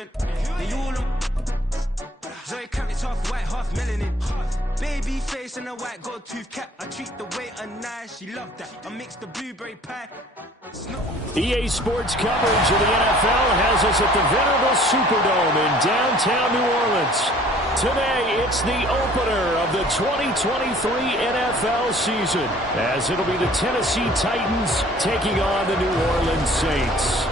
relevant. They all Zoe cramped, it's half white, half melanin. Baby face and a white gold tooth cap. I treat the waiter nice, she loved that. I mix the blueberry pie. EA Sports coverage of the NFL has us at the venerable Superdome in downtown New Orleans. Today, it's the opener of the 2023 NFL season, as it'll be the Tennessee Titans taking on the New Orleans Saints.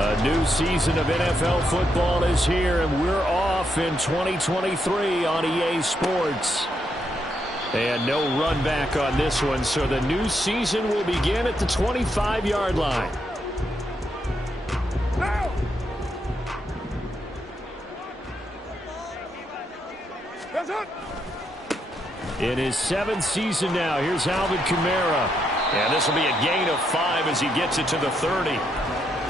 A new season of NFL football is here, and we're off in 2023 on EA Sports. And no run back on this one, so the new season will begin at the 25-yard line. In his 7th season now, here's Alvin Kamara. And this will be a gain of 5 as he gets it to the 30.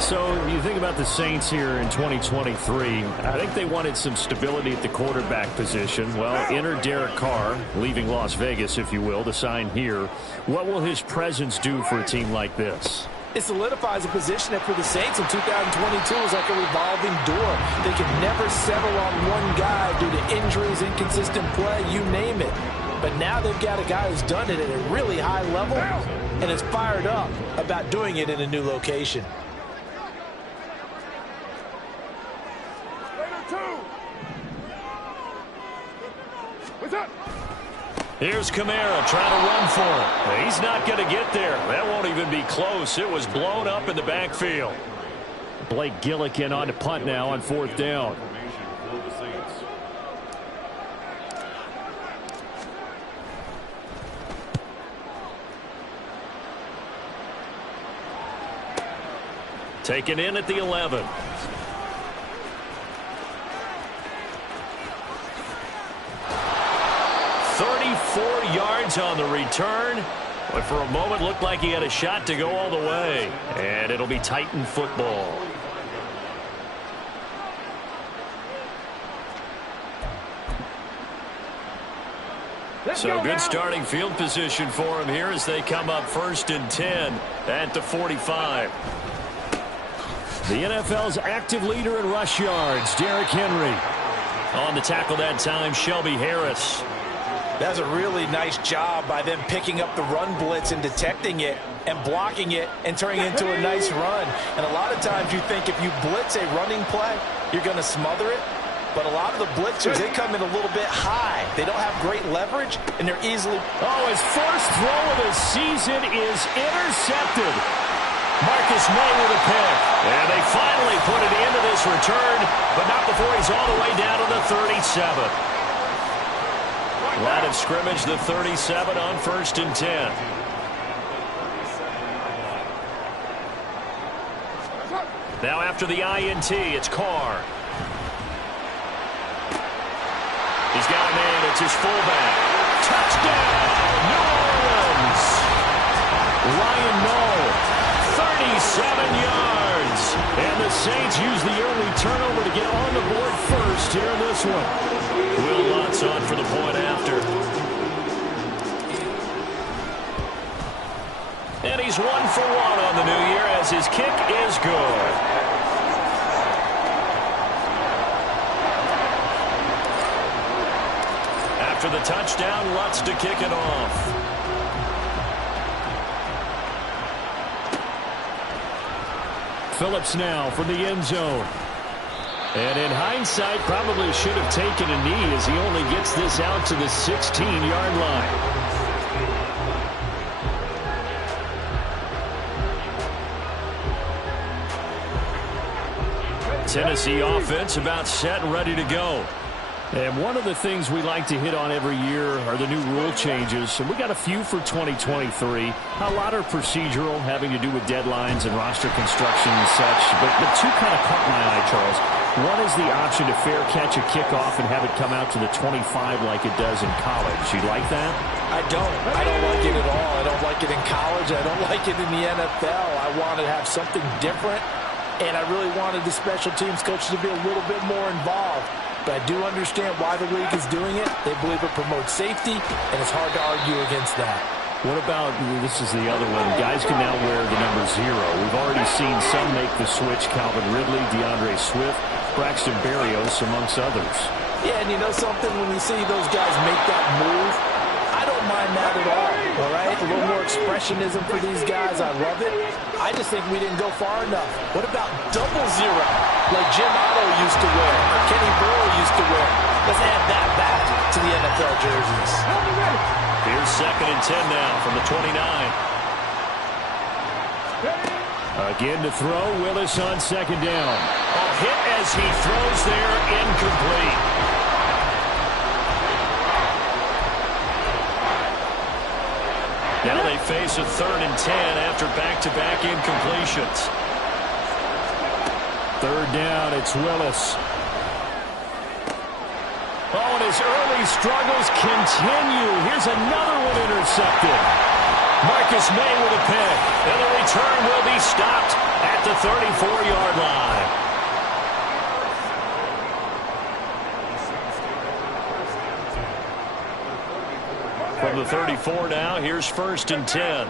So you think about the Saints here in 2023. I think they wanted some stability at the quarterback position. Well, enter Derek Carr, leaving Las Vegas, if you will, to sign here. What will his presence do for a team like this? It solidifies a position that for the Saints in 2022 is like a revolving door. They can never settle on one guy due to injuries, inconsistent play, you name it. But now they've got a guy who's done it at a really high level and is fired up about doing it in a new location. Here's Kamara trying to run for it. He's not going to get there. That won't even be close. It was blown up in the backfield. Blake Gillikin on to punt now on 4th down. Taken in at the 11. 34 yards on the return, but for a moment looked like he had a shot to go all the way. And it'll be Titan football. So good starting field position for him here as they come up 1st and 10 at the 45. The NFL's active leader in rush yards, Derrick Henry. On the tackle that time, Shelby Harris. That's a really nice job by them picking up the run blitz and detecting it and blocking it and turning it into a nice run. And a lot of times you think if you blitz a running play, you're going to smother it. But a lot of the blitzers, they come in a little bit high. They don't have great leverage, and they're easily... Oh, his first throw of the season is intercepted. Marcus May with a pick. And they finally put it into this return, but not before he's all the way down to the 37. Line of scrimmage, the 37 on 1st and 10. Now after the INT, it's Carr. He's got a man. It's his fullback. Touchdown, New Orleans. Ryan Noll, 37 yards. And the Saints use the early turnover to get on the board first here in this one. Will Lutz on for the point after. And he's 1 for 1 on the new year as his kick is good. After the touchdown, Lutz to kick it off. Phillips now from the end zone. And in hindsight, probably should have taken a knee as he only gets this out to the 16-yard line. Tennessee offense about set and ready to go. And one of the things we like to hit on every year are the new rule changes. And we got a few for 2023. A lot are procedural, having to do with deadlines and roster construction and such. But the two kind of caught my eye, Charles. One is the option to fair catch a kickoff and have it come out to the 25 like it does in college. You like that? I don't like it at all. I don't like it in college. I don't like it in the NFL. I want to have something different. And I really wanted the special teams coaches to be a little bit more involved. but I do understand why the league is doing it. They believe it promotes safety, and it's hard to argue against that. What about, this is the other one, guys can now wear the number 0. We've already seen some make the switch, Calvin Ridley, DeAndre Swift, Braxton Berrios, amongst others. Yeah, and you know something, when you see those guys make that move, I don't mind that at all right? A little more expressionism for these guys, I love it. I just think we didn't go far enough. What about double 0, like Jim Otto used to wear, or Kenny Burrow used to wear? Let's add that back to the NFL jerseys. Here's 2nd and 10 now from the 29. Again to throw, Willis on 2nd down. A hit as he throws there, incomplete. Now they face a 3rd and 10 after back-to-back incompletions. 3rd down, it's Willis. Oh, and his early struggles continue. Here's another one intercepted. Marcus May with a pick. And the return will be stopped at the 34-yard line. From the 34 now, here's 1st and 10.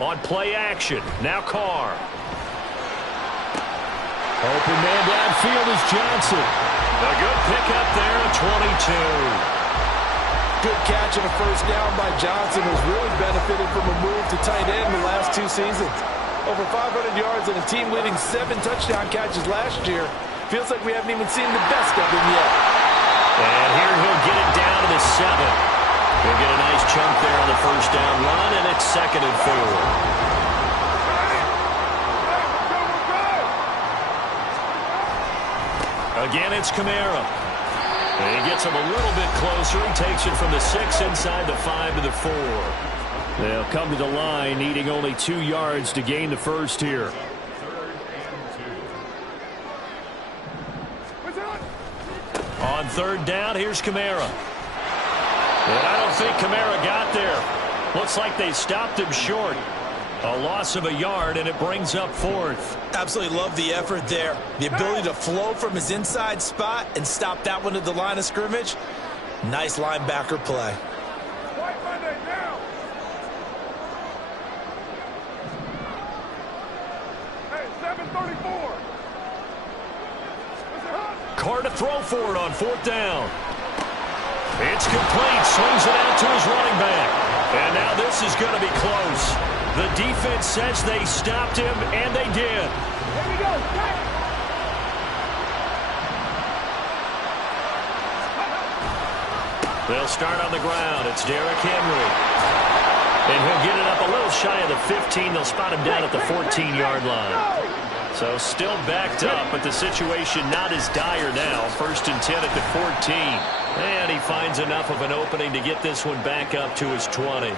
On play action, now Carr. Open man downfield is Johnson. A good pickup there at 22. Good catch and a 1st down by Johnson, who's really benefited from a move to tight end the last 2 seasons. Over 500 yards and a team-leading 7 touchdown catches last year. Feels like we haven't even seen the best of him yet. And here he'll get it down to the 7. He'll get a nice chunk there on the 1st down run, and it's 2nd and 4. Again, it's Kamara. And he gets him a little bit closer. He takes it from the 6 inside the 5 to the 4. They'll come to the line, needing only 2 yards to gain the 1st here. On 3rd down, here's Kamara. And I don't think Kamara got there. Looks like they stopped him short. A loss of a yard, and it brings up 4th. Absolutely love the effort there. The ability to flow from his inside spot and stop that one at the line of scrimmage. Nice linebacker play. Carr to throw for it on 4th down. It's complete. Swings it out to his running back. And now this is going to be close. The defense says they stopped him, and they did. Here we go. They'll start on the ground. It's Derrick Henry. And he'll get it up a little shy of the 15. They'll spot him down at the 14-yard line. So still backed up, but the situation not as dire now. 1st and 10 at the 14. And he finds enough of an opening to get this one back up to his 20.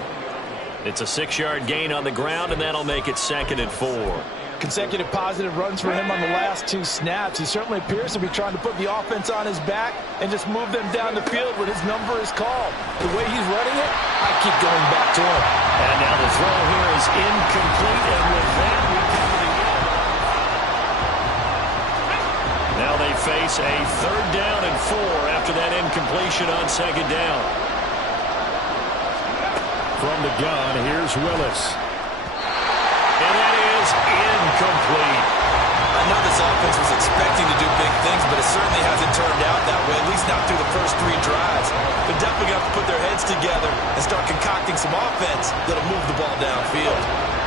It's a 6-yard gain on the ground, and that'll make it 2nd and 4. Consecutive positive runs for him on the last 2 snaps. He certainly appears to be trying to put the offense on his back and just move them down the field when his number is called. The way he's running it, I keep going back to him. And now the throw here is incomplete, and with that, we come to the end. Now they face a 3rd down and 4 after that incompletion on 2nd down. From the gun, here's Willis. And that is incomplete. I know this offense was expecting to do big things, but it certainly hasn't turned out that way, at least not through the first 3 drives. They're definitely going to have to put their heads together and start concocting some offense that'll move the ball downfield.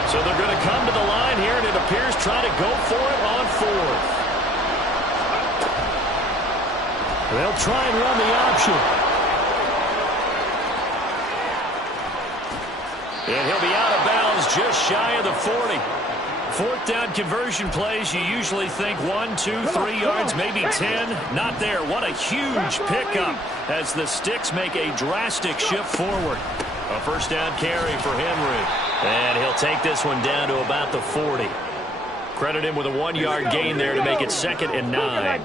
So they're going to come to the line here, and it appears trying to go for it on 4th. They'll try and run the option. And he'll be out of bounds just shy of the 40. 4th down conversion plays, you usually think 1, 2, 3 yards, maybe 10. Not there. What a huge pickup as the Sticks make a drastic shift forward. A 1st down carry for Henry. And he'll take this one down to about the 40. Credit him with a 1-yard gain there to make it 2nd and 9.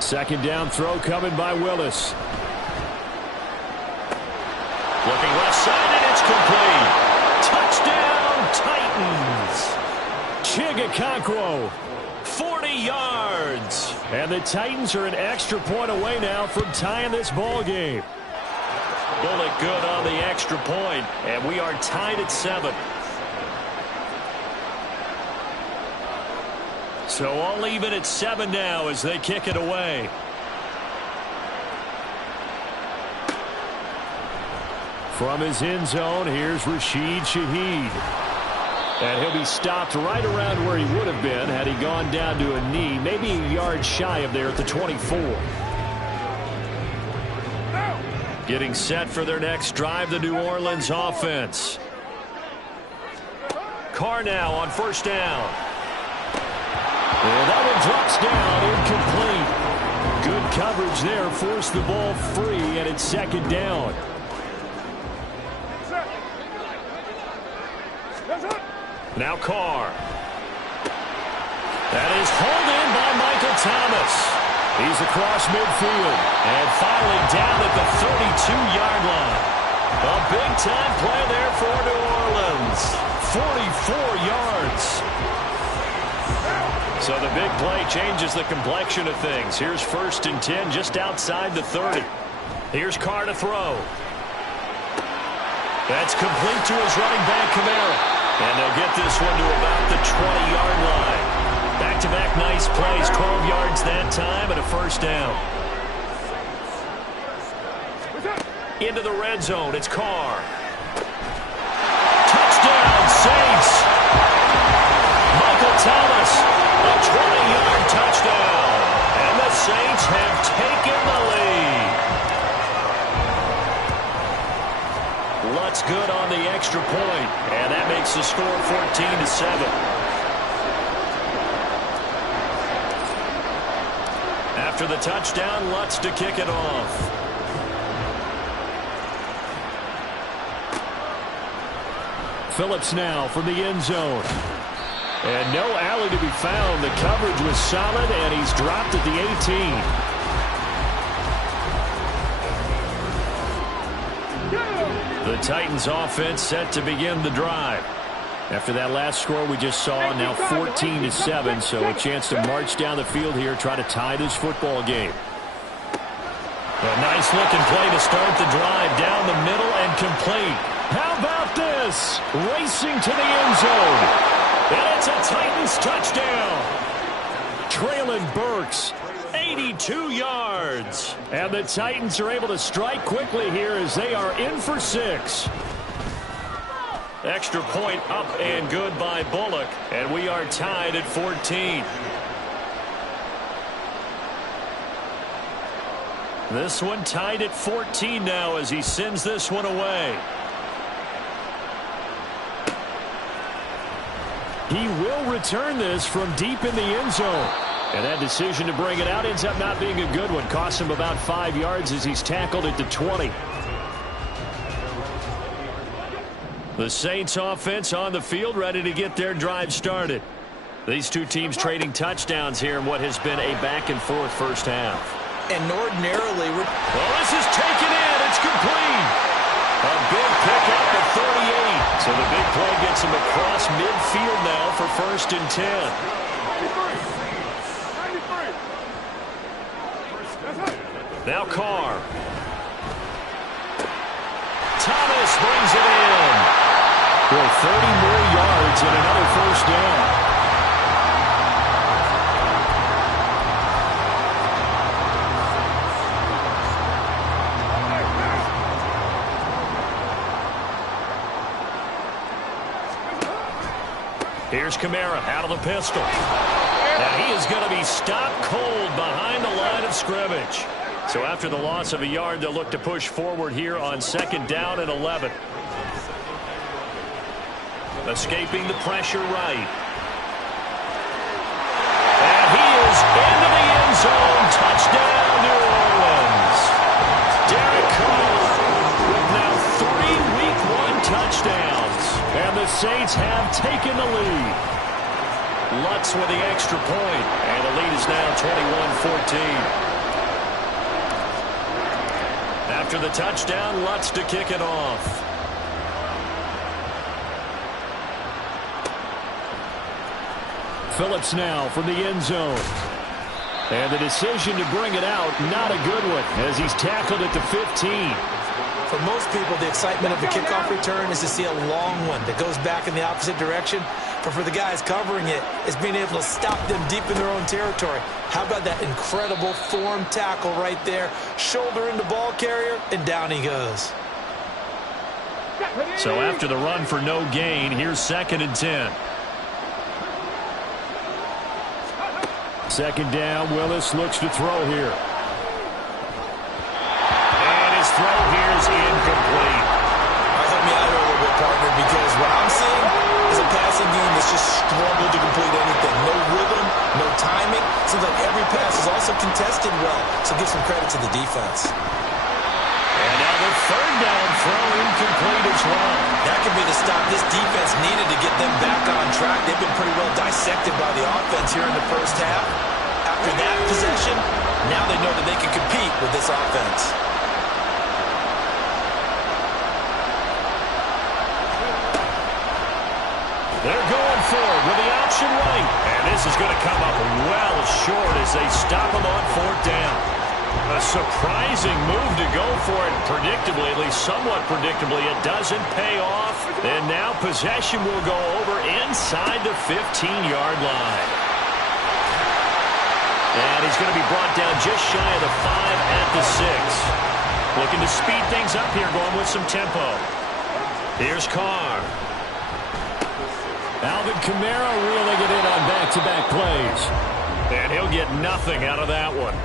2nd down throw coming by Willis. Looking left side, and it's complete. Touchdown, Titans. Chigakonkwo, 40 yards. And the Titans are an extra point away now from tying this ball game. Bullock good on the extra point, and we are tied at 7. So all even at 7 now as they kick it away. From his end zone, here's Rashid Shaheed. And he'll be stopped right around where he would have been had he gone down to a knee, maybe a yard shy of there at the 24. Getting set for their next drive, the New Orleans offense. Carr now on first down. And that one drops down, incomplete. Good coverage there, forced the ball free, and it's second down. Now Carr. That is hauled in by Michael Thomas. He's across midfield and finally down at the 32-yard line. A big-time play there for New Orleans. 44 yards. So the big play changes the complexion of things. Here's 1st and 10 just outside the 30. Here's Carr to throw. That's complete to his running back, Kamara. And they'll get this one to about the 20-yard line. Back-to-back nice plays, 12 yards that time and a first down. Into the red zone, it's Carr. Touchdown, Saints. Michael Thomas, a 20-yard touchdown. And the Saints have taken the lead. Lutz good on the extra point, and that makes the score 14-7. After the touchdown, Lutz to kick it off. Phillips now from the end zone. And no alley to be found. The coverage was solid, and he's dropped at the 18. The Titans offense set to begin the drive. After that last score we just saw, now 14-7, so a chance to march down the field here, try to tie this football game. A nice-looking play to start the drive, down the middle and complete. How about this? Racing to the end zone. And it's a Titans touchdown. Traylon Burks, 82 yards. And the Titans are able to strike quickly here as they are in for 6. Extra point up and good by Bullock, and we are tied at 14. This one tied at 14 now as he sends this one away. He will return this from deep in the end zone. And that decision to bring it out ends up not being a good one. Costs him about 5 yards as he's tackled at the 20. The Saints offense on the field, ready to get their drive started. These two teams trading touchdowns here in what has been a back-and-forth first half. And ordinarily, well, this is taken in. It's complete. A big pickup at 38. So the big play gets him across midfield now for 1st and 10. Now Carr. Thomas brings it in. Boy, 30 more yards and another first down. Here's Kamara out of the pistol. And he is going to be stopped cold behind the line of scrimmage. So after the loss of a yard, they'll look to push forward here on 2nd down and 11. Escaping the pressure right. And he is into the end zone. Touchdown, New Orleans. Derek Carr with now 3 Week 1 touchdowns. And the Saints have taken the lead. Lutz with the extra point. And the lead is now 21-14. After the touchdown, Lutz to kick it off. Phillips now from the end zone. And the decision to bring it out, not a good one, as he's tackled at the 15. For most people, the excitement of the kickoff return is to see a long one that goes back in the opposite direction. But for the guys covering it, it's being able to stop them deep in their own territory. How about that incredible form tackle right there? Shoulder into ball carrier, and down he goes. So after the run for no gain, here's 2nd and 10. Second down, Willis looks to throw here. And his throw here is incomplete. Help me out here a little bit, partner, because what I'm seeing is a passing game that's just struggled to complete anything. No rhythm, no timing. Seems like every pass is also contested well, so give some credit to the defense. And now the 3rd down throw incomplete as well. That could be the stop this defense needed to get them back on track. They've been pretty well dissected by the offense here in the first half. After that possession, now they know that they can compete with this offense. They're going forward with the option right. And this is going to come up well short as they stop them on 4th down. A surprising move to go for it. Predictably, at least somewhat predictably, it doesn't pay off. And now possession will go over inside the 15-yard line. And he's going to be brought down just shy of the 5 at the 6. Looking to speed things up here, going with some tempo. Here's Carr. Alvin Kamara reeling it in on back-to-back plays. And he'll get nothing out of that one.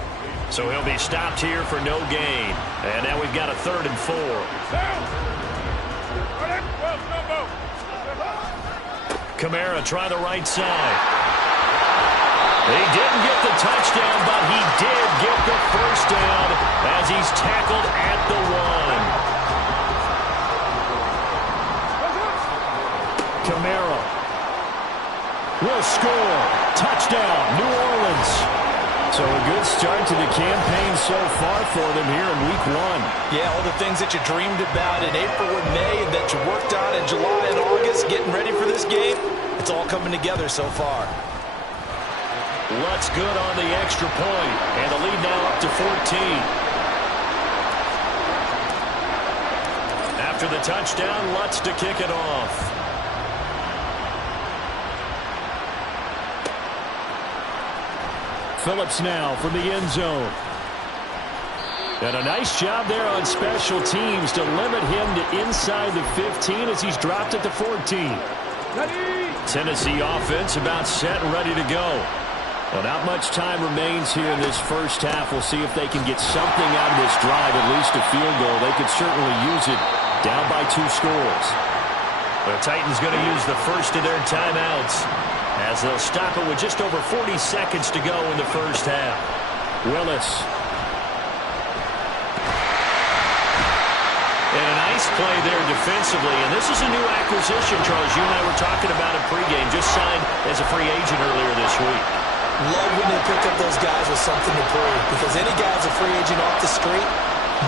So he'll be stopped here for no gain. And now we've got a 3rd and 4. Kamara try the right side. He didn't get the touchdown, but he did get the 1st down as he's tackled at the 1. Kamara will score. Touchdown, New Orleans. So a good start to the campaign so far for them here in Week 1. Yeah, all the things that you dreamed about in April and May and that you worked on in July and August, getting ready for this game, it's all coming together so far. Lutz good on the extra point, and the lead now up to 14. After the touchdown, Lutz to kick it off. Phillips now from the end zone. And a nice job there on special teams to limit him to inside the 15 as he's dropped at the 14. Tennessee offense about set and ready to go. Well, not much time remains here in this first half. We'll see if they can get something out of this drive, at least a field goal. They could certainly use it down by 2 scores. The Titans going to use the first of their timeouts as they'll stop it with just over 40 seconds to go in the first half. Willis. And a nice play there defensively. And this is a new acquisition, Charles. You and I were talking about it pregame. Just signed as a free agent earlier this week. Love when they pick up those guys with something to prove. Because any guy's a free agent off the street,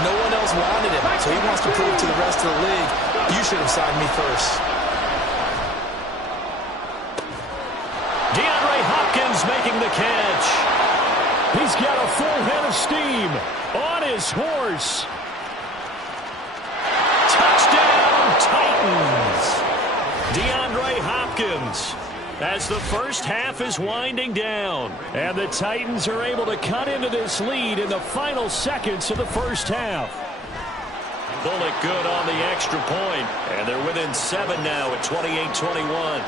no one else wanted him. So he wants to prove to the rest of the league, you should have signed me first. Making the catch. He's got a full head of steam on his horse. Touchdown, Titans. DeAndre Hopkins as the first half is winding down. And the Titans are able to cut into this lead in the final seconds of the first half. Bullock good on the extra point. And they're within 7 now at 28-21.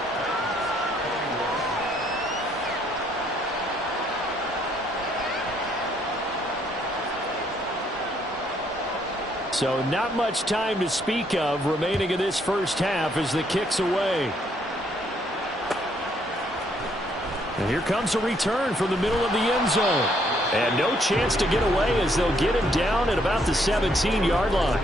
So not much time to speak of remaining in this first half as the kick's away. And here comes a return from the middle of the end zone. And no chance to get away as they'll get him down at about the 17-yard line.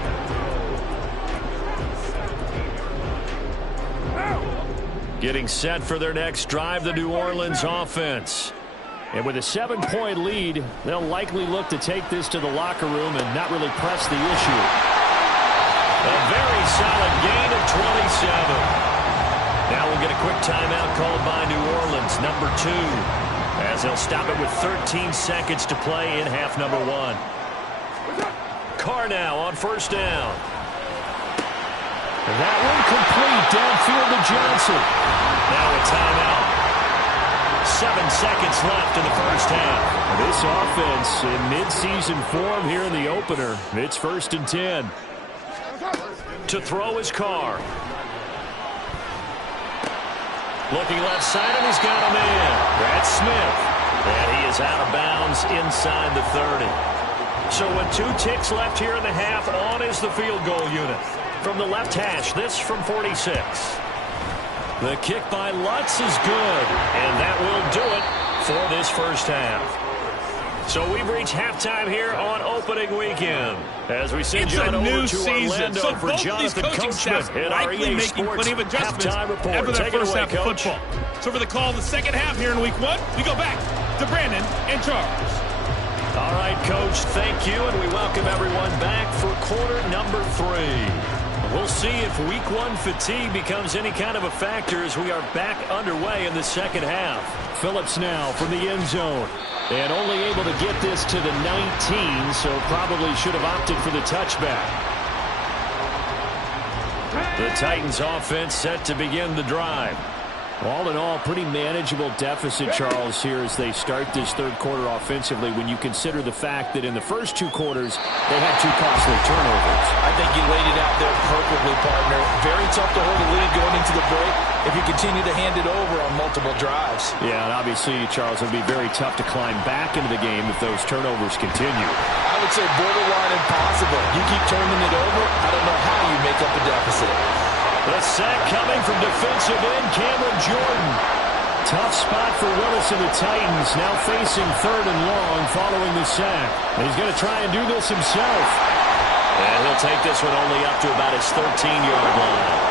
Getting set for their next drive, the New Orleans offense. And with a 7-point lead, they'll likely look to take this to the locker room and not really press the issue. A very solid gain of 27. Now we'll get a quick timeout called by New Orleans, number 2, as they'll stop it with 13 seconds to play in half number 1. Carr now on first down. That one complete downfield to Johnson. Now a timeout. 7 seconds left in the first half. This offense in midseason form here in the opener. It's 1st and 10. To throw his Carr. Looking left side, and he's got a man. That's Smith. And he is out of bounds inside the 30. So with 2 ticks left here in the half, on is the field goal unit. From the left hash, this from 46. The kick by Lutz is good, and that will do it for this first half. So we've reached halftime here on opening weekend. As we send you on over to Orlando so for Jonathan Coachman and our likely EA making Sports plenty of adjustments halftime report. after their Take it first away, half of Coach. football. So for the call of the second half here in week 1, we go back to Brandon and Charles. All right, Coach, thank you, and we welcome everyone back for quarter number 3. We'll see if week 1 fatigue becomes any kind of a factor as we are back underway in the second half. Phillips now from the end zone. And only able to get this to the 19, so probably should have opted for the touchback. The Titans offense set to begin the drive. All in all, pretty manageable deficit, Charles, here as they start this third quarter offensively when you consider the fact that in the first 2 quarters, they had 2 costly turnovers. I think you laid it out there perfectly, partner. Very tough to hold a lead going into the break if you continue to hand it over on multiple drives. Yeah, and obviously, Charles, it would be very tough to climb back into the game if those turnovers continue. I would say borderline impossible. You keep turning it over, I don't know how you make up a deficit. The sack coming from defensive end Cameron Jordan. Tough spot for Willis and the Titans, now facing 3rd and long following the sack. And he's going to try and do this himself. And he'll take this one only up to about his 13-yard line.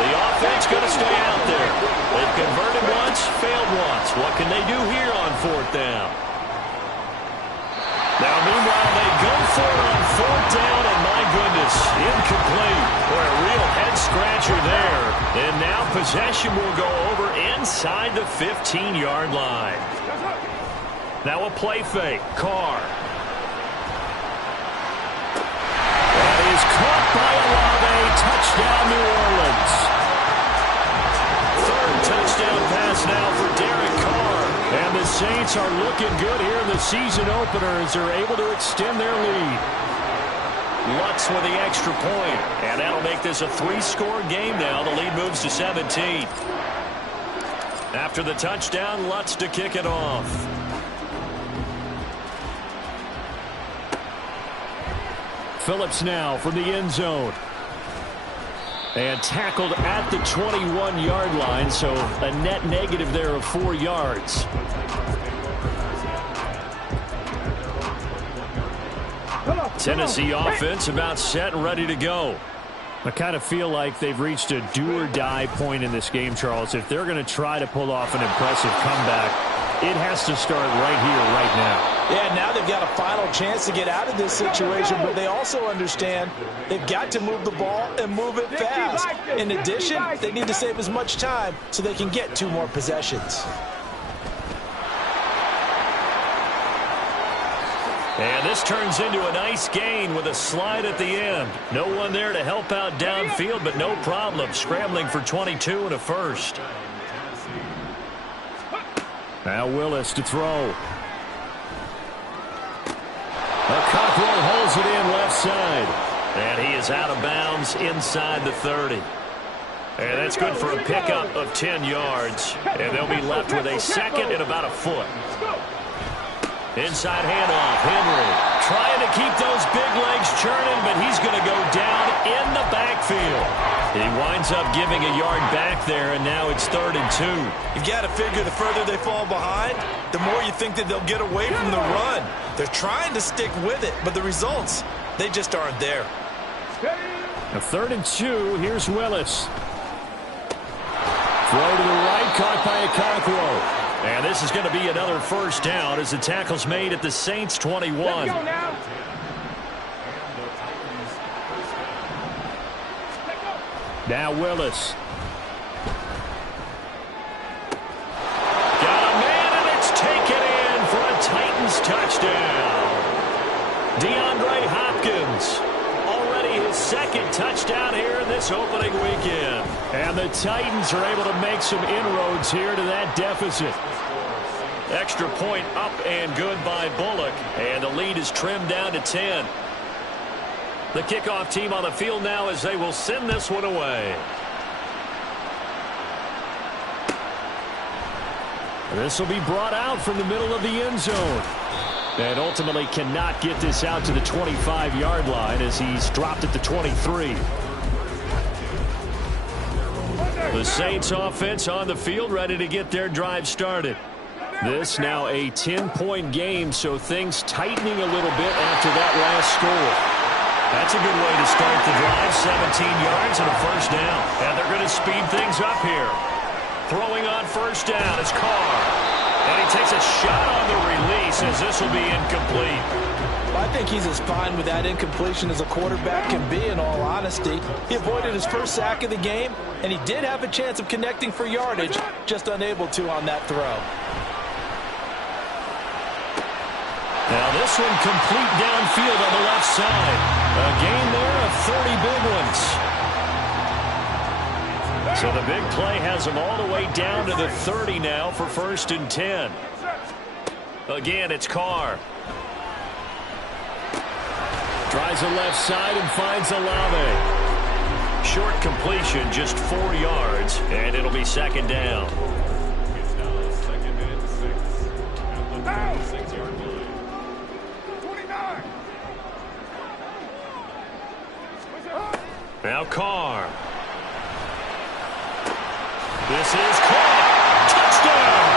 The offense going to stay out there. They've converted once, failed once. What can they do here on 4th down? Now, meanwhile, they go for it on 4th down, and my goodness, incomplete. Boy, a real head-scratcher there. And now possession will go over inside the 15-yard line. Now a play fake. Carr. That is caught by Olave. Touchdown, New Orleans. 3rd touchdown pass now for Derek Carr. And the Saints are looking good here in the season opener as they're able to extend their lead. Lutz with the extra point, and that'll make this a 3-score game now. The lead moves to 17. After the touchdown, Lutz to kick it off. Phillips now from the end zone. And tackled at the 21-yard line, so a net negative there of 4 yards. Tennessee offense about set and ready to go. I kind of feel like they've reached a do-or-die point in this game, Charles. If they're going to try to pull off an impressive comeback, it has to start right here, right now. Yeah, now they've got a final chance to get out of this situation, but they also understand they've got to move the ball and move it fast. In addition, they need to save as much time so they can get 2 more possessions. And this turns into a nice gain with a slide at the end. No one there to help out downfield, but no problem. Scrambling for 22 and a first. Now Willis to throw. Cockrell holds it in left side. And he is out of bounds inside the 30. And that's good for a pickup of 10 yards. And they'll be left with a second and about a foot. Inside handoff, Henry trying to keep those big legs churning, but he's going to go down in the backfield. He winds up giving a yard back there, and now it's 3rd and 2. You've got to figure the further they fall behind, the more you think that they'll get away from the run. They're trying to stick with it, but the results, they just aren't there. A 3rd and 2, here's Willis. Throw to the right, caught by a Cockrell. And this is going to be another first down as the tackle's made at the Saints' 21. Now Willis. second touchdown here in this opening weekend. And the Titans are able to make some inroads here to that deficit. Extra point up and good by Bullock. And the lead is trimmed down to 10. The kickoff team on the field now as they will send this one away. This will be brought out from the middle of the end zone. And ultimately cannot get this out to the 25-yard line as he's dropped at the 23. The Saints offense on the field ready to get their drive started. This now a 10-point game, so things tightening a little bit after that last score. That's a good way to start the drive. 17 yards and a first down. And they're going to speed things up here. Throwing on first down is Carr. And he takes a shot on the release as this will be incomplete. I think he's as fine with that incompletion as a quarterback can be, in all honesty. He avoided his first sack of the game, and he did have a chance of connecting for yardage, just unable to on that throw. Now this one complete downfield on the left side. A gain there of 30 big ones. So the big play has them all the way down to the 30 now for 1st and 10. Again, it's Carr. Tries the left side and finds Olave. Short completion, just 4 yards, and it'll be 2nd down. Now Carr. This is caught. Touchdown!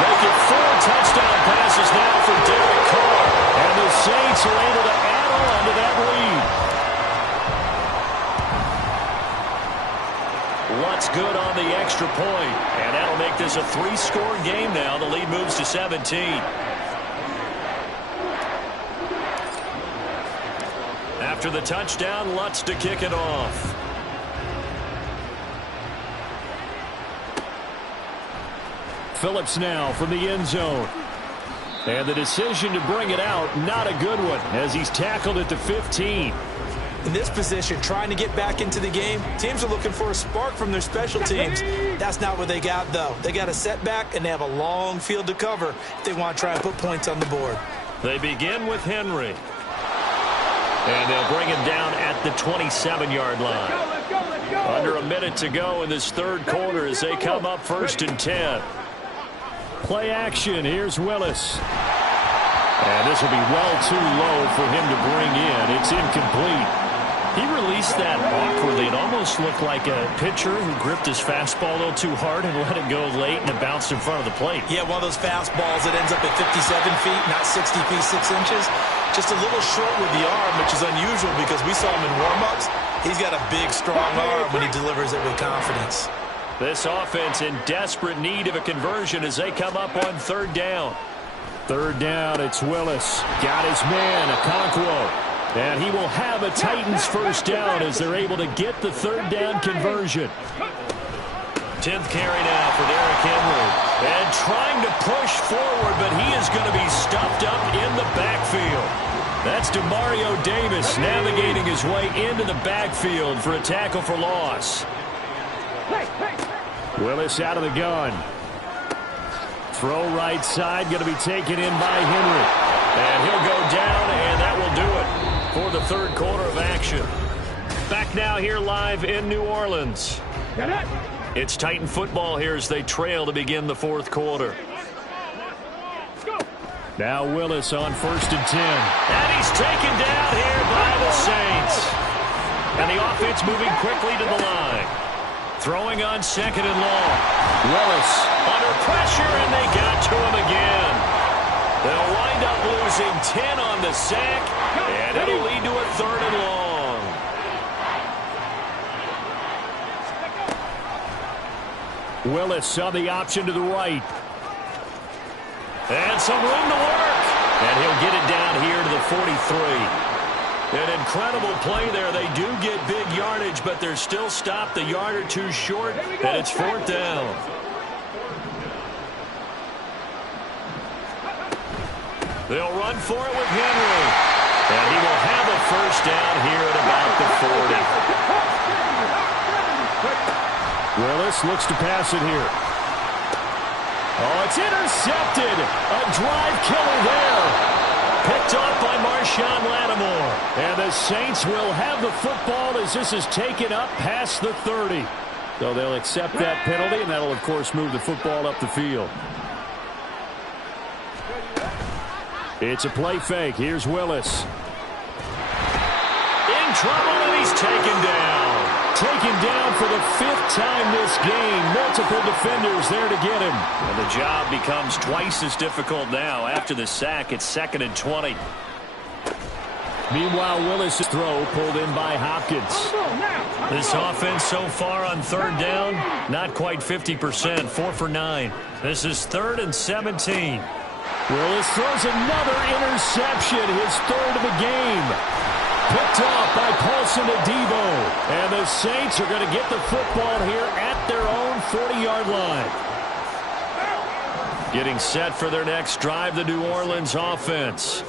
Make it 4 touchdown passes now for Derek Carr. And the Saints are able to add on to that lead. What's good on the extra point. And that'll make this a 3-score game now. The lead moves to 17. After the touchdown, Lutz to kick it off. Phillips now from the end zone. And the decision to bring it out, not a good one, as he's tackled at the 15. In this position, trying to get back into the game, teams are looking for a spark from their special teams. That's not what they got, though. They got a setback, and they have a long field to cover if they want to try and put points on the board. They begin with Henry. And they'll bring him down at the 27-yard line. Under a minute to go in this 3rd quarter as they come up 1st and 10. Play action. Here's Willis. And this will be well too low for him to bring in. It's incomplete. He released that awkwardly. It almost looked like a pitcher who gripped his fastball a little too hard and let it go late, and it bounced in front of the plate. Yeah, one of those fastballs that ends up at 57 feet, not 60 feet, 6 inches. Just a little short with the arm, which is unusual because we saw him in warm-ups. He's got a big, strong arm when he delivers it with confidence. This offense in desperate need of a conversion as they come up on 3rd down. 3rd down, it's Willis. Got his man, Okonkwo. And he will have a Titans first down as they're able to get the 3rd down conversion. 10th carry now for Derrick Henry. And trying to push forward, but he is going to be stuffed up in the backfield. That's Demario Davis navigating his way into the backfield for a tackle for loss. Willis out of the gun. Throw right side, going to be taken in by Henry. And he'll go down, and that will do it for the 3rd quarter of action. Back now here live in New Orleans. It's Titan football here as they trail to begin the 4th quarter. Now Willis on 1st and 10. And he's taken down here by the Saints. And the offense moving quickly to the line. Throwing on 2nd and long. Willis under pressure, and they got to him again. They'll wind up losing 10 on the sack, and it'll lead to a 3rd and long. Willis on the option to the right. And some room to work. And he'll get it down here to the 43. An incredible play there. They do get big yardage, but they're still stopped a yard or two short, and it's 4th down. They'll run for it with Henry. And he will have a first down here at about the 40. Willis looks to pass it here. Oh, it's intercepted. A drive killer there. Picked off by Marshawn Lattimore. And the Saints will have the football as this is taken up past the 30. So they'll accept that penalty, and that'll, of course, move the football up the field. It's a play fake. Here's Willis. In trouble, and he's taken down. Taken down for the 5th time this game. Multiple defenders there to get him. And the job becomes twice as difficult now. After the sack, it's 2nd and 20. Meanwhile, Willis' throw pulled in by Hopkins. This offense so far on 3rd down, not quite 50%, 4 for 9. This is 3rd and 17. Willis throws another interception, his 3rd of the game. Picked off by Paulson Adebo. And the Saints are going to get the football here at their own 40-yard line. Getting set for their next drive, the New Orleans offense.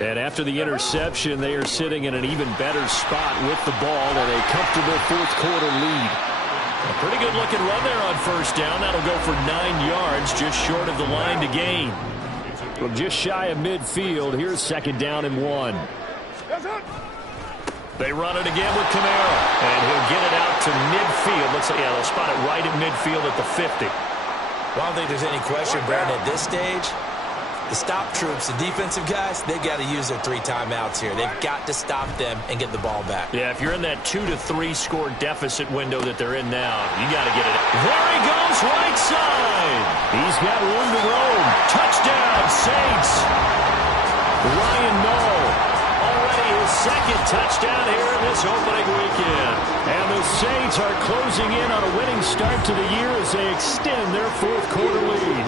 And after the interception, they are sitting in an even better spot with the ball and a comfortable 4th quarter lead. A pretty good looking run there on 1st down. That'll go for 9 yards, just short of the line to gain. From just shy of midfield, here's 2nd down and 1. They run it again with Kamara, and he'll get it out to midfield. They'll spot it right at midfield at the 50. Well, I don't think there's any question, Brandon, at this stage. The stop troops, the defensive guys, they got to use their 3 timeouts here. They've got to stop them and get the ball back. Yeah, if you're in that 2 to 3 score deficit window that they're in now, you got to get it. There he goes, right side. He's got room to roam. Touchdown, Saints. Ryan Noll. Already his 2nd touchdown here in this opening weekend. And the Saints are closing in on a winning start to the year as they extend their 4th quarter lead.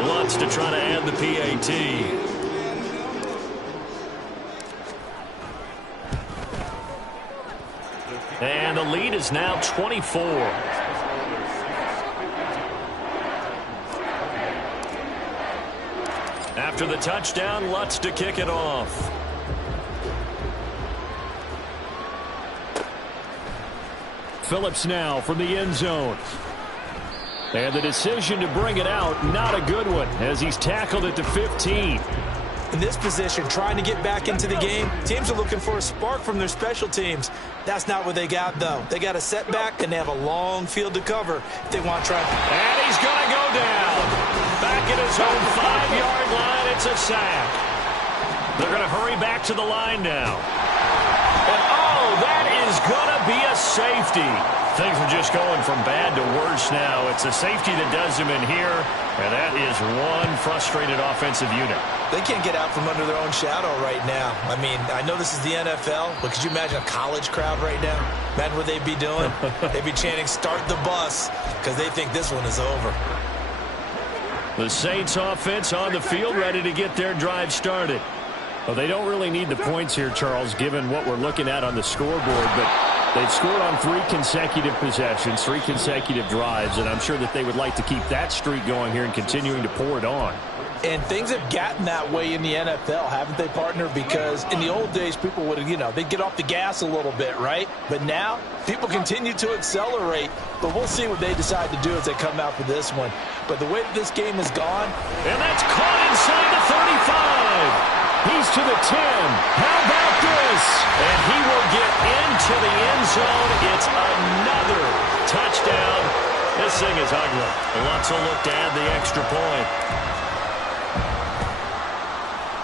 Lutz to try to add the PAT. And the lead is now 24. After the touchdown, Lutz to kick it off. Phillips now from the end zone. And the decision to bring it out, not a good one, as he's tackled at the 15. In this position, trying to get back into the game, teams are looking for a spark from their special teams. That's not what they got, though. They got a setback, and they have a long field to cover if they want to try. And he's going to go down. Back at his own 5-yard line, it's a sack. They're going to hurry back to the line now. And, oh, that is going to be a safety. Things are just going from bad to worse now. It's a safety that does him in here, and that is one frustrated offensive unit. They can't get out from under their own shadow right now. I mean, I know this is the NFL, but could you imagine a college crowd right now? Imagine what they'd be doing. They'd be chanting, "Start the bus," because they think this one is over. The Saints offense on the field, ready to get their drive started. Well, they don't really need the points here, Charles, given what we're looking at on the scoreboard, but they've scored on 3 consecutive possessions, 3 consecutive drives, and I'm sure that they would like to keep that streak going here and continuing to pour it on. And things have gotten that way in the NFL, haven't they, partner? Because in the old days, people would, they'd get off the gas a little bit, right? But now, people continue to accelerate. But we'll see what they decide to do as they come out for this one. But the way that this game has gone. And that's caught inside the 35. He's to the 10. How about this? And he will get into the end zone. It's another touchdown. This thing is ugly. Lutz will look to add the extra point.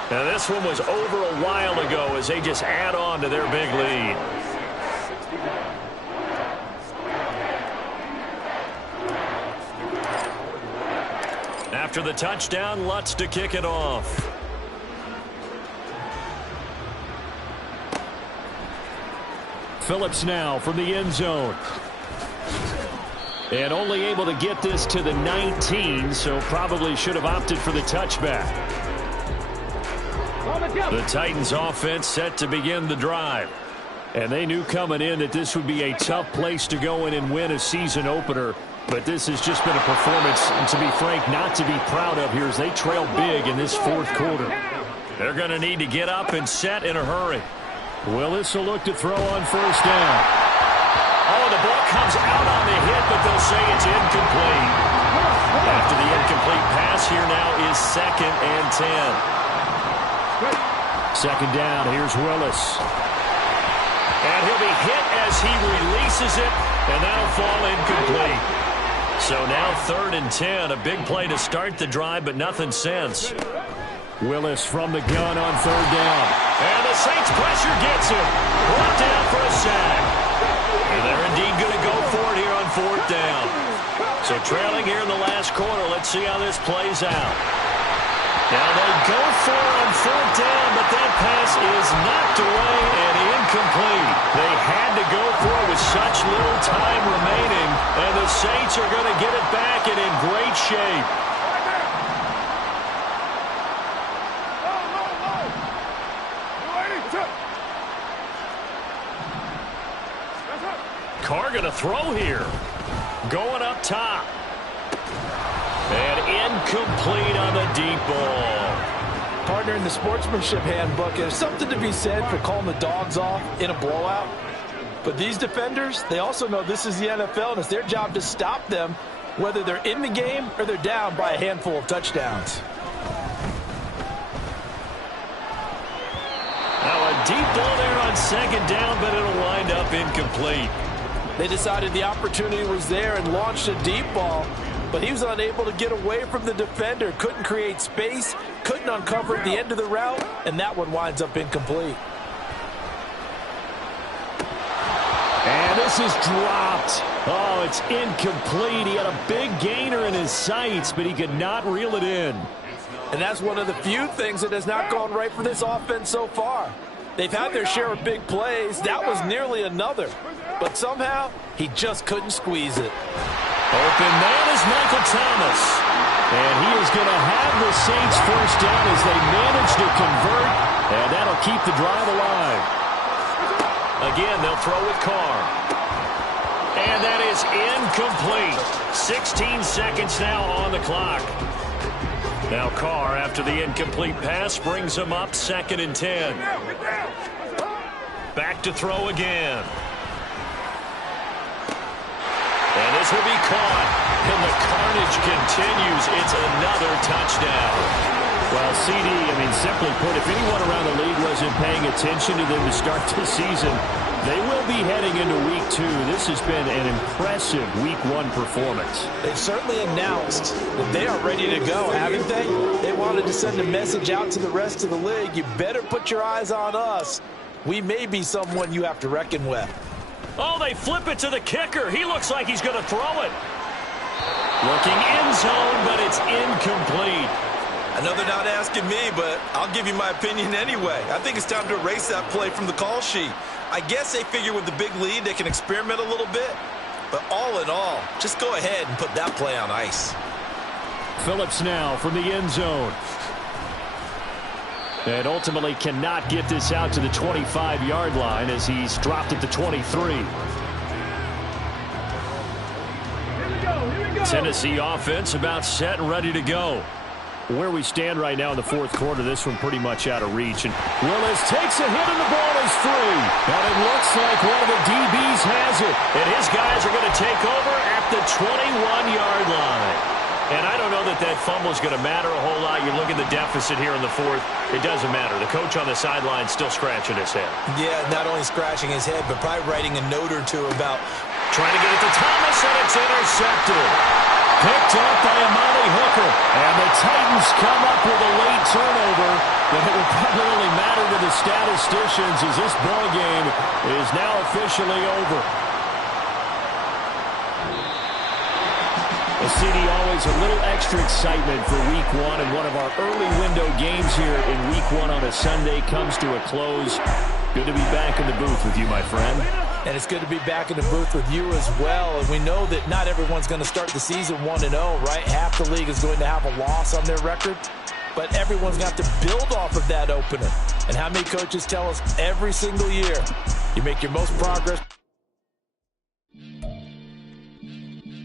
Now, this one was over a while ago as they just add on to their big lead. After the touchdown, Lutz to kick it off. Phillips now from the end zone. And only able to get this to the 19, so probably should have opted for the touchback. The Titans offense set to begin the drive. And they knew coming in that this would be a tough place to go in and win a season opener. But this has just been a performance, and to be frank, not to be proud of here as they trail big in this 4th quarter. They're going to need to get up and set in a hurry. Willis will look to throw on first down. Oh, the ball comes out on the hit, but they'll say it's incomplete. After the incomplete pass, here now is 2nd and 10. 2nd down, here's Willis. And he'll be hit as he releases it, and that'll fall incomplete. So now 3rd and 10, a big play to start the drive, but nothing since. Willis from the gun on 3rd down. And the Saints pressure gets him. Brought down for a sack. And they're indeed going to go for it here on 4th down. So trailing here in the last quarter. Let's see how this plays out. Now they go for it on 4th down, but that pass is knocked away and incomplete. They had to go for it with such little time remaining, and the Saints are going to get it back and in great shape. Carr going to throw here. Going up top. And incomplete on the deep ball. Partner, in the sportsmanship handbook, there's something to be said for calling the dogs off in a blowout. But these defenders, they also know this is the NFL, and it's their job to stop them, whether they're in the game or they're down by a handful of touchdowns. Now a deep ball there on 2nd down, but it'll wind up incomplete. They decided the opportunity was there and launched a deep ball, but he was unable to get away from the defender, couldn't create space, couldn't uncover the end of the route, and that one winds up incomplete. And this is dropped. Oh, it's incomplete. He had a big gainer in his sights, but he could not reel it in. And that's one of the few things that has not gone right for this offense so far. They've had their share of big plays. That was nearly another. But somehow, he just couldn't squeeze it. Open man is Michael Thomas. And he is going to have the Saints first down as they manage to convert. And that'll keep the drive alive. Again, they'll throw with Carr. And that is incomplete. 16 seconds now on the clock. Now Carr, after the incomplete pass, brings him up 2nd and 10. Back to throw again. And this will be caught. And the carnage continues. It's another touchdown. Well, CD, simply put, if anyone around the league wasn't paying attention to them to start the season, they will be heading into Week 2. This has been an impressive Week 1 performance. They've certainly announced that they are ready to go, haven't they? They wanted to send a message out to the rest of the league. You better put your eyes on us. We may be someone you have to reckon with. Oh, they flip it to the kicker. He looks like he's going to throw it. Looking end zone, but it's incomplete. I know they're not asking me, but I'll give you my opinion anyway. I think it's time to erase that play from the call sheet. I guess they figure with the big lead they can experiment a little bit. But all in all, just go ahead and put that play on ice. Phillips now from the end zone. And ultimately cannot get this out to the 25-yard line as he's dropped at the 23. Tennessee offense about set and ready to go. Where we stand right now in the 4th quarter, this one pretty much out of reach. And Willis takes a hit and the ball is free. And it looks like one of the DBs has it. And his guys are going to take over at the 21-yard line. And I don't know that that fumble is going to matter a whole lot. You look at the deficit here in the 4th. It doesn't matter. The coach on the sideline still scratching his head. Yeah, not only scratching his head, but probably writing a note or two about trying to get it to Thomas, and it's intercepted. Picked up by Amani Hooker. And the Titans come up with a late turnover. But it will probably only matter to the statisticians as this ball game is now officially over. A CD, always a little extra excitement for Week 1, and one of our early window games here in Week 1 on a Sunday comes to a close. Good to be back in the booth with you, my friend. And it's good to be back in the booth with you as well. And we know that not everyone's going to start the season 1-0, right? Half the league is going to have a loss on their record. But everyone's got to build off of that opener. And how many coaches tell us every single year, you make your most progress